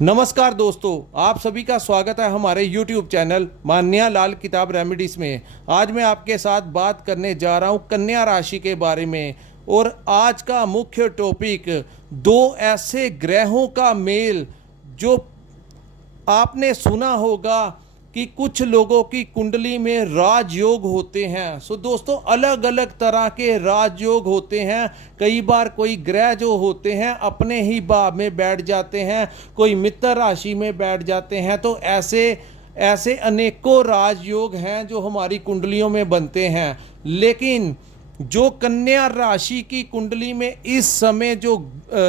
नमस्कार दोस्तों, आप सभी का स्वागत है हमारे YouTube चैनल मान्या लाल किताब रेमेडीज में। आज मैं आपके साथ बात करने जा रहा हूं कन्या राशि के बारे में। और आज का मुख्य टॉपिक दो ऐसे ग्रहों का मेल जो आपने सुना होगा कि कुछ लोगों की कुंडली में राजयोग होते हैं। सो दोस्तों, अलग अलग तरह के राजयोग होते हैं। कई बार कोई ग्रह जो होते हैं अपने ही भाव में बैठ जाते हैं, कोई मित्र राशि में बैठ जाते हैं। तो ऐसे अनेकों राजयोग हैं जो हमारी कुंडलियों में बनते हैं। लेकिन जो कन्या राशि की कुंडली में इस समय जो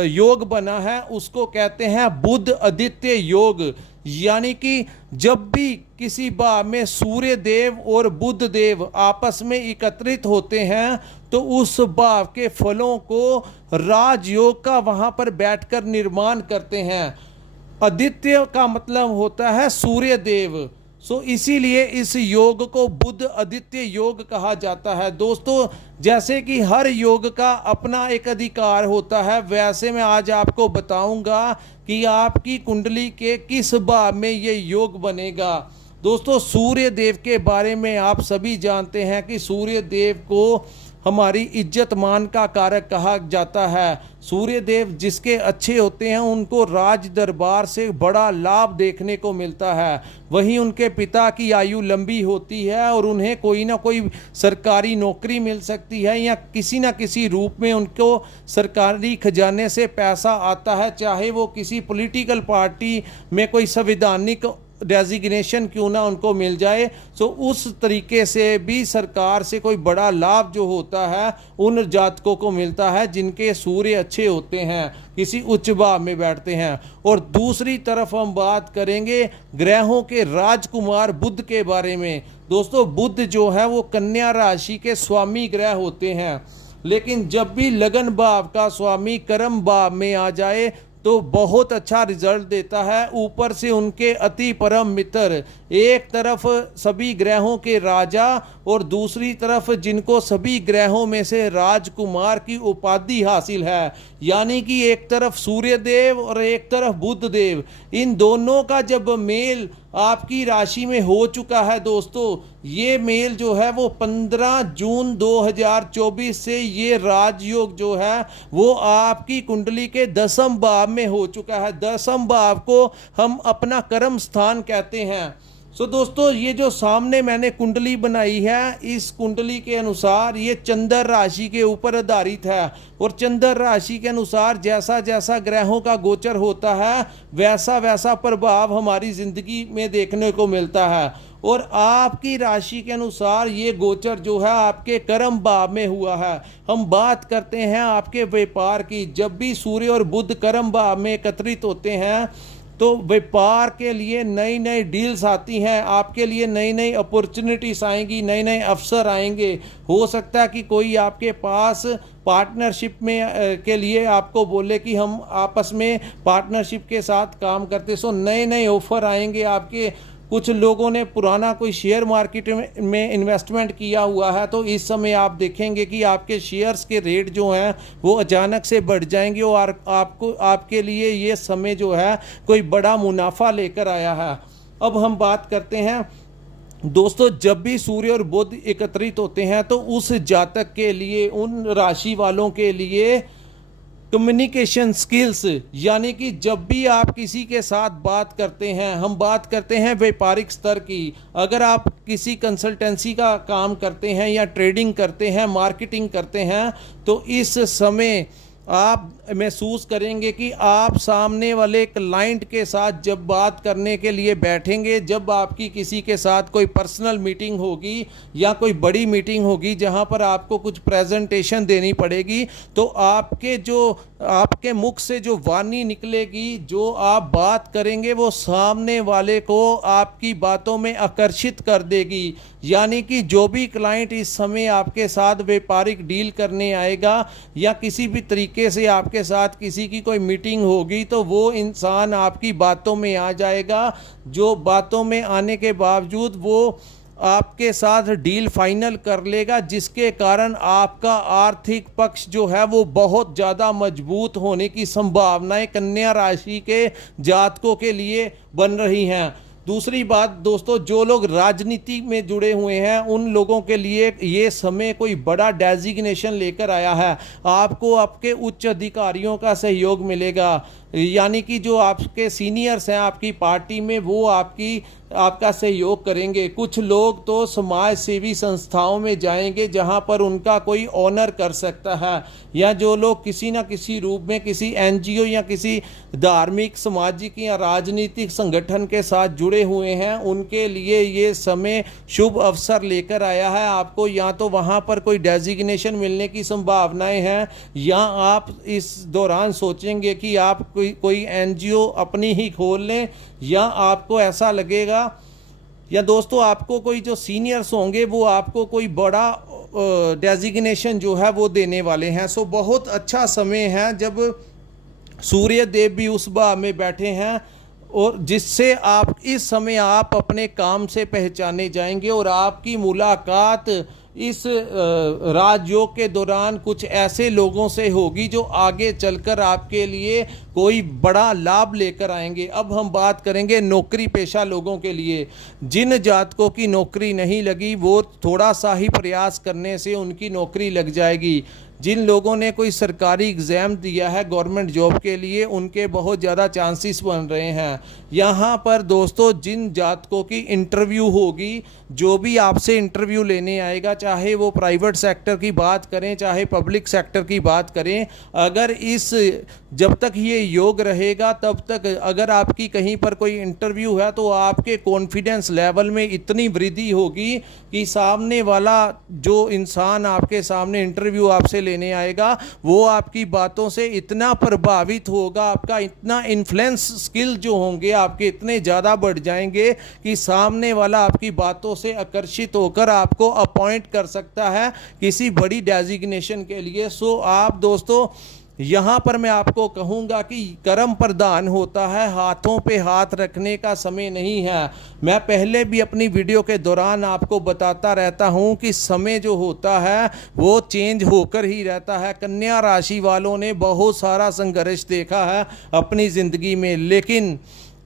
योग बना है उसको कहते हैं बुध आदित्य योग। यानी कि जब भी किसी भाव में सूर्य देव और बुध देव आपस में एकत्रित होते हैं तो उस भाव के फलों को राजयोग का वहां पर बैठकर निर्माण करते हैं। आदित्य का मतलब होता है सूर्य देव। इसीलिए इस योग को बुध आदित्य योग कहा जाता है। दोस्तों, जैसे कि हर योग का अपना एक अधिकार होता है, वैसे मैं आज आपको बताऊंगा कि आपकी कुंडली के किस भाव में ये योग बनेगा। दोस्तों, सूर्य देव के बारे में आप सभी जानते हैं कि सूर्य देव को हमारी इज्जत मान का कारक कहा जाता है। सूर्य देव जिसके अच्छे होते हैं उनको राज दरबार से बड़ा लाभ देखने को मिलता है। वहीं उनके पिता की आयु लंबी होती है और उन्हें कोई ना कोई सरकारी नौकरी मिल सकती है या किसी ना किसी रूप में उनको सरकारी खजाने से पैसा आता है, चाहे वो किसी पॉलिटिकल पार्टी में कोई संवैधानिक डेजिग्नेशन क्यों ना उनको मिल जाए। उस तरीके से भी सरकार से कोई बड़ा लाभ जो होता है उन जातकों को मिलता है जिनके सूर्य अच्छे होते हैं, किसी उच्च भाव में बैठते हैं। और दूसरी तरफ हम बात करेंगे ग्रहों के राजकुमार बुध के बारे में। दोस्तों, बुध जो है वो कन्या राशि के स्वामी ग्रह होते हैं। लेकिन जब भी लगन भाव का स्वामी कर्म भाव में आ जाए तो बहुत अच्छा रिजल्ट देता है। ऊपर से उनके अति परम मित्र, एक तरफ सभी ग्रहों के राजा और दूसरी तरफ जिनको सभी ग्रहों में से राजकुमार की उपाधि हासिल है। यानी कि एक तरफ सूर्य देव और एक तरफ बुध देव, इन दोनों का जब मेल आपकी राशि में हो चुका है दोस्तों, ये मेल जो है वो 15 जून 2024 से ये राजयोग जो है वो आपकी कुंडली के 10वें भाव में हो चुका है। 10वें भाव को हम अपना कर्म स्थान कहते हैं। दोस्तों, ये जो सामने मैंने कुंडली बनाई है, इस कुंडली के अनुसार ये चंद्र राशि के ऊपर आधारित है। और चंद्र राशि के अनुसार जैसा जैसा ग्रहों का गोचर होता है वैसा वैसा प्रभाव हमारी जिंदगी में देखने को मिलता है। और आपकी राशि के अनुसार ये गोचर जो है आपके कर्म भाव में हुआ है। हम बात करते हैं आपके व्यापार की। जब भी सूर्य और बुध कर्म भाव में एकत्रित होते हैं तो व्यापार के लिए नई नई डील्स आती हैं, आपके लिए नई नई अपॉर्चुनिटीज आएंगी, नए नए अवसर आएंगे। हो सकता है कि कोई आपके पास पार्टनरशिप में के लिए आपको बोले कि हम आपस में पार्टनरशिप के साथ काम करते। नए नए ऑफर आएंगे आपके। कुछ लोगों ने पुराना कोई शेयर मार्केट में इन्वेस्टमेंट किया हुआ है तो इस समय आप देखेंगे कि आपके शेयर्स के रेट जो हैं वो अचानक से बढ़ जाएंगे और आपके लिए ये समय जो है कोई बड़ा मुनाफा लेकर आया है। अब हम बात करते हैं दोस्तों, जब भी सूर्य और बुध एकत्रित होते हैं तो उस जातक के लिए, उन राशि वालों के लिए कम्युनिकेशन स्किल्स, यानी कि जब भी आप किसी के साथ बात करते हैं, हम बात करते हैं व्यापारिक स्तर की। अगर आप किसी कंसल्टेंसी का काम करते हैं या ट्रेडिंग करते हैं, मार्केटिंग करते हैं, तो इस समय आप महसूस करेंगे कि आप सामने वाले क्लाइंट के साथ जब बात करने के लिए बैठेंगे, जब आपकी किसी के साथ कोई पर्सनल मीटिंग होगी या कोई बड़ी मीटिंग होगी जहां पर आपको कुछ प्रेजेंटेशन देनी पड़ेगी, तो आपके मुख से जो वाणी निकलेगी, जो आप बात करेंगे, वो सामने वाले को आपकी बातों में आकर्षित कर देगी। यानी कि जो भी क्लाइंट इस समय आपके साथ व्यापारिक डील करने आएगा या किसी भी तरीके से आपके साथ किसी की कोई मीटिंग होगी तो वो इंसान आपकी बातों में आ जाएगा। जो बातों में आने के बावजूद वो आपके साथ डील फाइनल कर लेगा, जिसके कारण आपका आर्थिक पक्ष जो है वो बहुत ज़्यादा मजबूत होने की संभावनाएं कन्या राशि के जातकों के लिए बन रही हैं। दूसरी बात दोस्तों, जो लोग राजनीति में जुड़े हुए हैं उन लोगों के लिए ये समय कोई बड़ा डेजिग्नेशन लेकर आया है। आपको आपके उच्च अधिकारियों का सहयोग मिलेगा, यानी कि जो आपके सीनियर्स हैं आपकी पार्टी में वो आपका सहयोग करेंगे। कुछ लोग तो समाज सेवी संस्थाओं में जाएंगे जहां पर उनका कोई ऑनर कर सकता है, या जो लोग किसी न किसी रूप में किसी एनजीओ या किसी धार्मिक, सामाजिक या राजनीतिक संगठन के साथ जुड़े हुए हैं उनके लिए ये समय शुभ अवसर लेकर आया है। आपको या तो वहां पर कोई डेजिग्नेशन मिलने की संभावनाएं हैं, या आप इस दौरान सोचेंगे कि आप कोई एनजीओ अपनी ही खोल लें, या आपको ऐसा लगेगा, या दोस्तों आपको कोई जो सीनियर्स होंगे वो आपको कोई बड़ा डेजिग्नेशन जो है वो देने वाले हैं। सो बहुत अच्छा समय है जब सूर्य देव भी उस भाव में बैठे हैं, और जिससे आप इस समय आप अपने काम से पहचाने जाएंगे, और आपकी मुलाकात इस राजयोग के दौरान कुछ ऐसे लोगों से होगी जो आगे चलकर आपके लिए कोई बड़ा लाभ लेकर आएंगे। अब हम बात करेंगे नौकरी पेशा लोगों के लिए। जिन जातकों की नौकरी नहीं लगी वो थोड़ा सा ही प्रयास करने से उनकी नौकरी लग जाएगी। जिन लोगों ने कोई सरकारी एग्ज़ाम दिया है गवर्नमेंट जॉब के लिए, उनके बहुत ज़्यादा चांसेस बन रहे हैं। यहाँ पर दोस्तों जिन जातकों की इंटरव्यू होगी, जो भी आपसे इंटरव्यू लेने आएगा, चाहे वो प्राइवेट सेक्टर की बात करें चाहे पब्लिक सेक्टर की बात करें, अगर जब तक ये योग रहेगा तब तक अगर आपकी कहीं पर कोई इंटरव्यू है तो आपके कॉन्फिडेंस लेवल में इतनी वृद्धि होगी कि सामने वाला जो इंसान आपके सामने इंटरव्यू आपसे लेने आएगा वो आपकी बातों से इतना प्रभावित होगा, आपका इतना इन्फ्लुएंस स्किल जो होंगे आपके इतने ज़्यादा बढ़ जाएंगे कि सामने वाला आपकी बातों से आकर्षित होकर आपको अपॉइंट कर सकता है किसी बड़ी डेजिग्नेशन के लिए। सो आप दोस्तों यहाँ पर मैं आपको कहूँगा कि कर्म प्रधान होता है, हाथों पे हाथ रखने का समय नहीं है। मैं पहले भी अपनी वीडियो के दौरान आपको बताता रहता हूँ कि समय जो होता है वो चेंज होकर ही रहता है। कन्या राशि वालों ने बहुत सारा संघर्ष देखा है अपनी ज़िंदगी में, लेकिन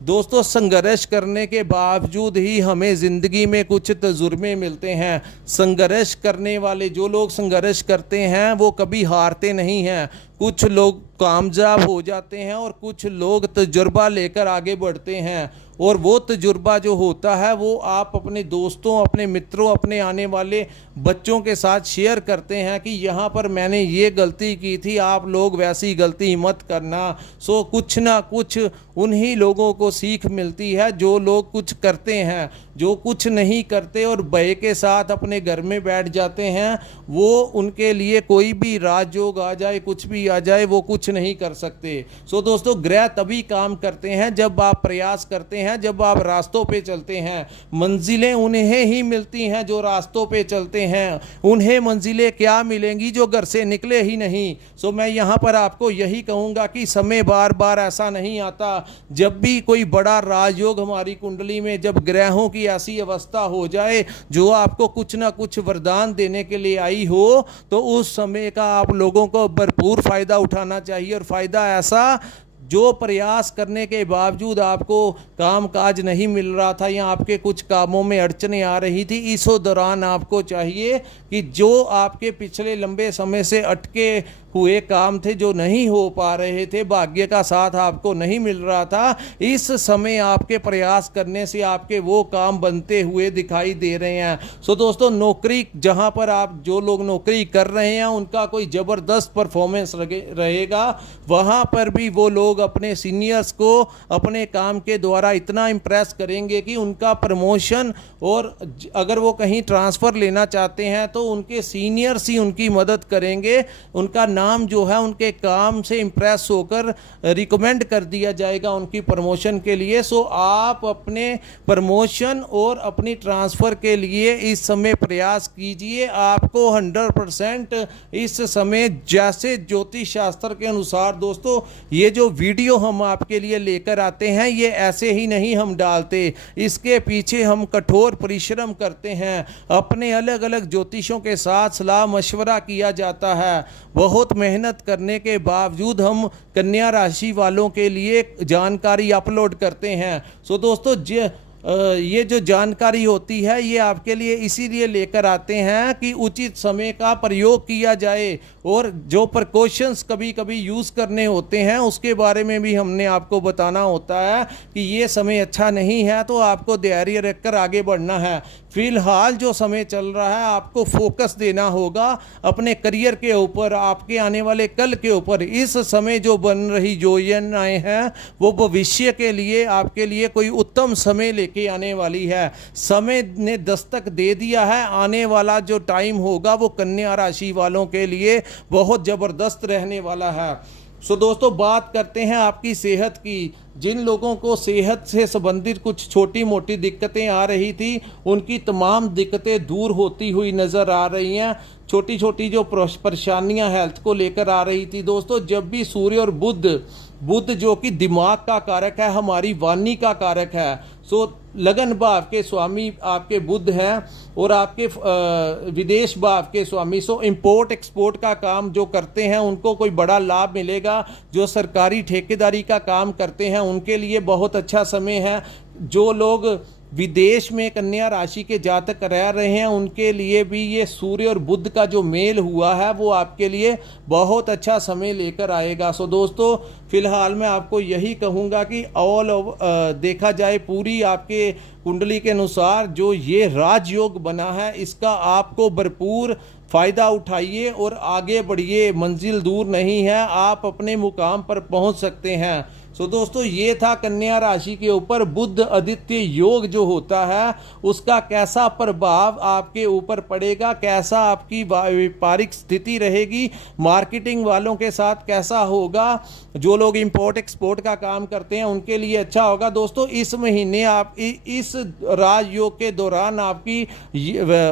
दोस्तों संघर्ष करने के बावजूद ही हमें ज़िंदगी में कुछ तजुर्बे मिलते हैं। संघर्ष करने वाले जो लोग संघर्ष करते हैं वो कभी हारते नहीं हैं। कुछ लोग कामयाब हो जाते हैं और कुछ लोग तजुर्बा लेकर आगे बढ़ते हैं, और वो तजुर्बा जो होता है वो आप अपने दोस्तों, अपने मित्रों, अपने आने वाले बच्चों के साथ शेयर करते हैं कि यहाँ पर मैंने ये गलती की थी, आप लोग वैसी गलती मत करना। सो कुछ ना कुछ उन्हीं लोगों को सीख मिलती है जो लोग कुछ करते हैं। जो कुछ नहीं करते और भय के साथ अपने घर में बैठ जाते हैं, वो उनके लिए कोई भी राजयोग आ जाए, कुछ भी आ जाए, वो कुछ नहीं कर सकते। सो दोस्तों ग्रह तभी काम करते हैं जब आप प्रयास करते हैं, जब आप रास्तों पे चलते हैं। मंजिलें उन्हें ही मिलती हैं जो रास्तों पे चलते हैं, उन्हें मंजिलें क्या मिलेंगी जो घर से निकले ही नहीं। सो मैं यहाँ पर आपको यही कहूँगा कि समय बार बार ऐसा नहीं आता। जब भी कोई बड़ा राजयोग हमारी कुंडली में, जब ग्रहों की ऐसी अवस्था हो जाए जो आपको कुछ ना कुछ वरदान देने के लिए आई हो, तो उस समय का आप लोगों को भरपूर फायदा उठाना चाहिए। और फायदा ऐसा जो प्रयास करने के बावजूद आपको काम काज नहीं मिल रहा था या आपके कुछ कामों में अड़चनें आ रही थी, इस दौरान आपको चाहिए कि जो आपके पिछले लंबे समय से अटके हुए काम थे, जो नहीं हो पा रहे थे, भाग्य का साथ आपको नहीं मिल रहा था, इस समय आपके प्रयास करने से आपके वो काम बनते हुए दिखाई दे रहे हैं। सो दोस्तों नौकरी, जहां पर आप जो लोग नौकरी कर रहे हैं उनका कोई ज़बरदस्त परफॉर्मेंस रहेगा, वहां पर भी वो लोग अपने सीनियर्स को अपने काम के द्वारा इतना इम्प्रेस करेंगे कि उनका प्रमोशन, और अगर वो कहीं ट्रांसफ़र लेना चाहते हैं तो उनके सीनियर्स ही उनकी मदद करेंगे, उनका नाम जो है उनके काम से इम्प्रेस होकर रिकमेंड कर दिया जाएगा उनकी प्रमोशन के लिए। सो आप अपने प्रमोशन और अपनी ट्रांसफ़र के लिए इस समय प्रयास कीजिए। आपको 100% इस समय जैसे ज्योतिष शास्त्र के अनुसार दोस्तों ये जो वीडियो हम आपके लिए लेकर आते हैं ये ऐसे ही नहीं हम डालते, इसके पीछे हम कठोर परिश्रम करते हैं। अपने अलग अलग ज्योतिषों के साथ सलाह मशवरा किया जाता है। बहुत मेहनत करने के बावजूद हम कन्या राशि वालों के लिए जानकारी अपलोड करते हैं। सो दोस्तों ये जो जानकारी होती है ये आपके लिए इसीलिए लेकर आते हैं कि उचित समय का प्रयोग किया जाए, और जो प्रिकॉशंस कभी कभी यूज़ करने होते हैं उसके बारे में भी हमने आपको बताना होता है कि ये समय अच्छा नहीं है, तो आपको धैर्य रखकर आगे बढ़ना है। फिलहाल जो समय चल रहा है आपको फोकस देना होगा अपने करियर के ऊपर, आपके आने वाले कल के ऊपर। इस समय जो बन रही योजनाएं हैं वो भविष्य के लिए आपके लिए कोई उत्तम समय लेके आने वाली है। समय ने दस्तक दे दिया है, आने वाला जो टाइम होगा वो कन्या राशि वालों के लिए बहुत ज़बरदस्त रहने वाला है। सो दोस्तों बात करते हैं आपकी सेहत की। जिन लोगों को सेहत से संबंधित कुछ छोटी मोटी दिक्कतें आ रही थी उनकी तमाम दिक्कतें दूर होती हुई नज़र आ रही हैं। छोटी छोटी जो परेशानियां हेल्थ को लेकर आ रही थी दोस्तों, जब भी सूर्य और बुध जो कि दिमाग का कारक है, हमारी वाणी का कारक है, सो लगन भाव के स्वामी आपके बुध हैं और आपके विदेश भाव के स्वामी। सो इंपोर्ट एक्सपोर्ट का काम जो करते हैं उनको कोई बड़ा लाभ मिलेगा। जो सरकारी ठेकेदारी का काम करते हैं उनके लिए बहुत अच्छा समय है। जो लोग विदेश में कन्या राशि के जातक रह रहे हैं उनके लिए भी ये सूर्य और बुध का जो मेल हुआ है वो आपके लिए बहुत अच्छा समय लेकर आएगा। सो दोस्तों फिलहाल मैं आपको यही कहूँगा कि देखा जाए पूरी आपके कुंडली के अनुसार जो ये राजयोग बना है इसका आपको भरपूर फ़ायदा उठाइए और आगे बढ़िए। मंजिल दूर नहीं है, आप अपने मुकाम पर पहुंच सकते हैं। सो दोस्तों ये था कन्या राशि के ऊपर बुध आदित्य योग जो होता है उसका कैसा प्रभाव आपके ऊपर पड़ेगा, कैसा आपकी व्यापारिक स्थिति रहेगी, मार्केटिंग वालों के साथ कैसा होगा, जो लोग इंपोर्ट एक्सपोर्ट का काम करते हैं उनके लिए अच्छा होगा। दोस्तों इस महीने आप इस राजयोग के दौरान आपकी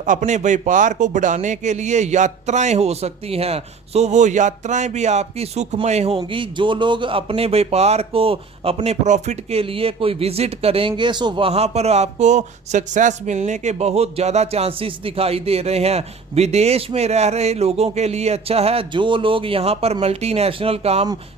अपने व्यापार को बढ़ाने के लिए यात्राएं हो सकती हैं। सो वो यात्राएं भी आपकी सुखमय होंगी। जो लोग अपने व्यापार को अपने प्रॉफिट के लिए कोई विजिट करेंगे सो वहां पर आपको सक्सेस मिलने के बहुत ज़्यादा चांसेस दिखाई दे रहे हैं। विदेश में रह रहे लोगों के लिए अच्छा है। जो लोग यहाँ पर मल्टीनेशनल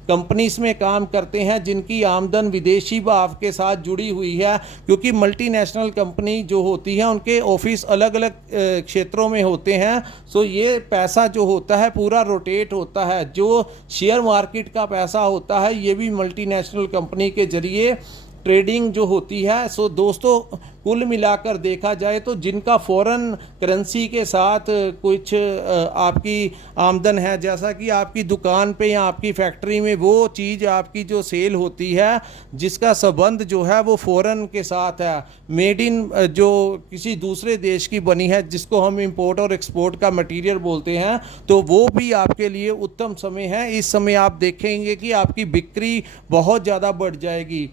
कंपनीज में काम करते हैं जिनकी आमदन विदेशी भाव के साथ जुड़ी हुई है, क्योंकि मल्टीनेशनल कंपनी जो होती है उनके ऑफिस अलग अलग क्षेत्रों में होते हैं। सो ये पैसा जो होता है पूरा रोटेट होता है। जो शेयर मार्केट का पैसा होता है ये भी मल्टीनेशनल कंपनी के जरिए ट्रेडिंग जो होती है। सो दोस्तों कुल मिलाकर देखा जाए तो जिनका फॉरेन करेंसी के साथ कुछ आपकी आमदन है, जैसा कि आपकी दुकान पे या आपकी फैक्ट्री में वो चीज़ आपकी जो सेल होती है जिसका संबंध जो है वो फॉरेन के साथ है, मेड इन जो किसी दूसरे देश की बनी है जिसको हम इंपोर्ट और एक्सपोर्ट का मटेरियल बोलते हैं, तो वो भी आपके लिए उत्तम समय है। इस समय आप देखेंगे कि आपकी बिक्री बहुत ज़्यादा बढ़ जाएगी।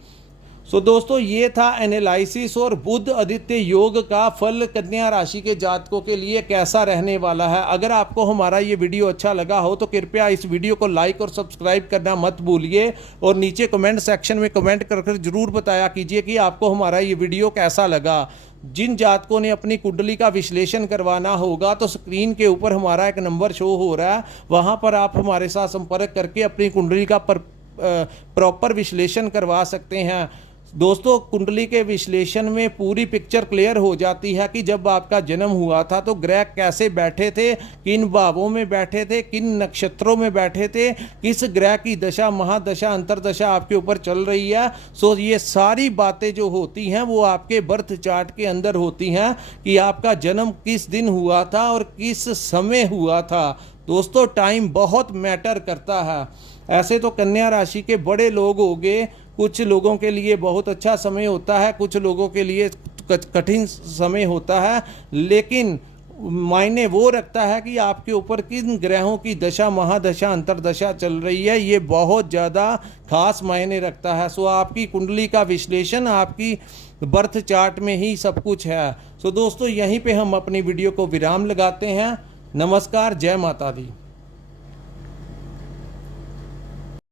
सो दोस्तों ये था एनालिसिस और बुध आदित्य योग का फल कन्या राशि के जातकों के लिए कैसा रहने वाला है। अगर आपको हमारा ये वीडियो अच्छा लगा हो तो कृपया इस वीडियो को लाइक और सब्सक्राइब करना मत भूलिए, और नीचे कमेंट सेक्शन में कमेंट कर जरूर बताया कीजिए कि आपको हमारा ये वीडियो कैसा लगा। जिन जातकों ने अपनी कुंडली का विश्लेषण करवाना होगा तो स्क्रीन के ऊपर हमारा एक नंबर शो हो रहा है, वहाँ पर आप हमारे साथ संपर्क करके अपनी कुंडली का प्रॉपर विश्लेषण करवा सकते हैं। दोस्तों कुंडली के विश्लेषण में पूरी पिक्चर क्लियर हो जाती है कि जब आपका जन्म हुआ था तो ग्रह कैसे बैठे थे, किन भावों में बैठे थे, किन नक्षत्रों में बैठे थे, किस ग्रह की दशा महादशा अंतरदशा आपके ऊपर चल रही है। सो ये सारी बातें जो होती हैं वो आपके बर्थ चार्ट के अंदर होती हैं कि आपका जन्म किस दिन हुआ था और किस समय हुआ था। दोस्तों टाइम बहुत मैटर करता है। ऐसे तो कन्या राशि के बड़े लोग हो गए, कुछ लोगों के लिए बहुत अच्छा समय होता है, कुछ लोगों के लिए कठिन समय होता है, लेकिन मायने वो रखता है कि आपके ऊपर किन ग्रहों की दशा महादशा अंतरदशा चल रही है, ये बहुत ज़्यादा खास मायने रखता है। सो आपकी कुंडली का विश्लेषण आपकी बर्थ चार्ट में ही सब कुछ है। सो दोस्तों, यहीं पे हम अपनी वीडियो को विराम लगाते हैं। नमस्कार, जय माता दी।